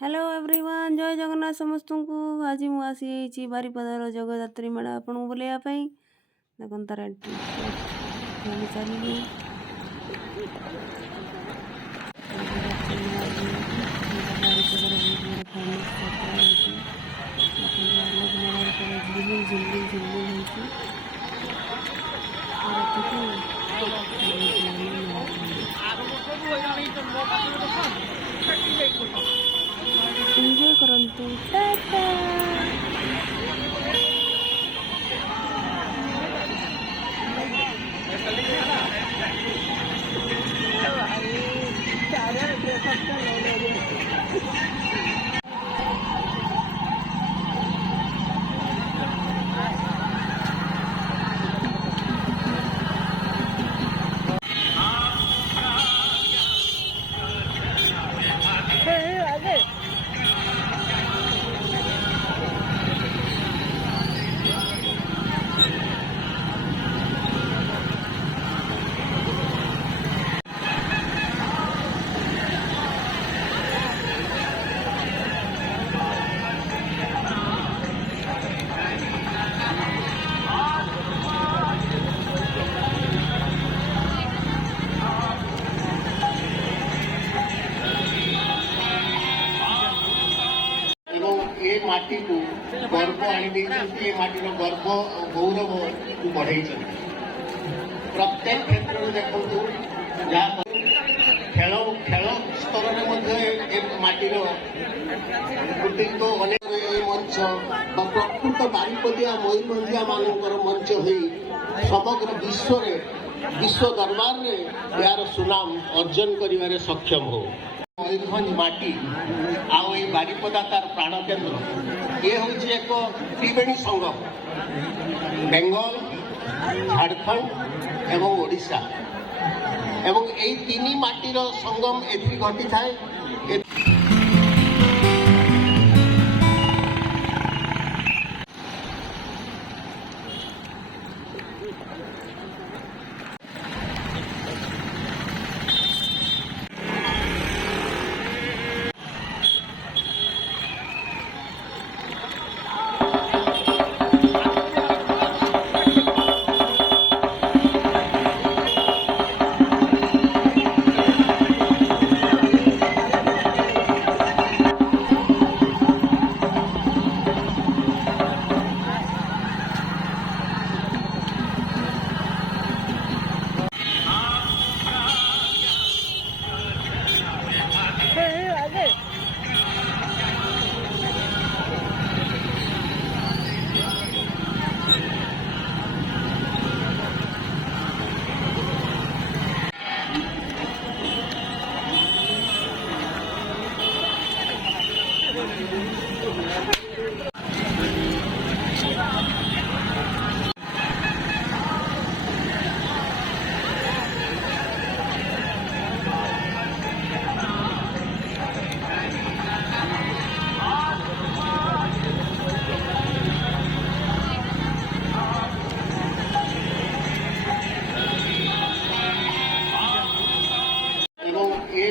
Hello everyone जय जगन्नाथ समस्त को आज मु आसी बारीपदार जगदात्री मेला आपन बुलाइवाई देखो तार एंट्री चलू एंजॉय करंतु टाटा माटी को गर्व आनी माटी गर्व गौरव को बढ़ाई प्रत्येक क्षेत्र में देखो जहाँ खेल खेल स्तर में माटीर अनेक मंच प्रकृत बारिपदिया मयूरभंजिया मानकर मंच हो समग्र विश्व दरबार में यार सुनाम अर्जन कर सक्षम हो मयूरभंज माटी आउ बारिपदा तार प्राण केन्द्र ये हूँ एक त्रिवेणी संगम बेंगल झारखंड एवं ओडिशा एवं यही तीन माटीर संगम एथि घटी थाए।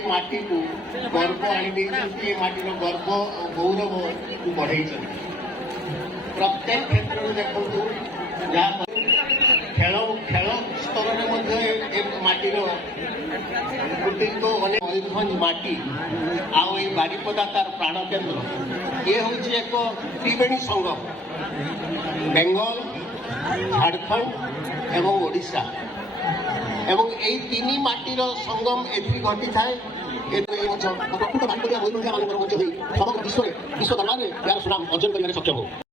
माटी को गर्व आनी माटीर गर्व गौरव को बढ़ाई प्रत्येक क्षेत्र में देखो जहाँ खेल खेल स्तर में माटीर अनेक मयूरभंज माटी आउ बारिपदा तार प्राण केन्द्र ये हूँ एक त्रिवेणी संगम बेंगल झारखंड एवं ओडिशा एवं यही तीन माटीर संगम एथि घटी थाए। प्रकृत बारिपदिया मयूरभंजिया मानकर मंच हो समग्र विश्व दरबार में यार सुनाम अर्जन कर सक्षम हो।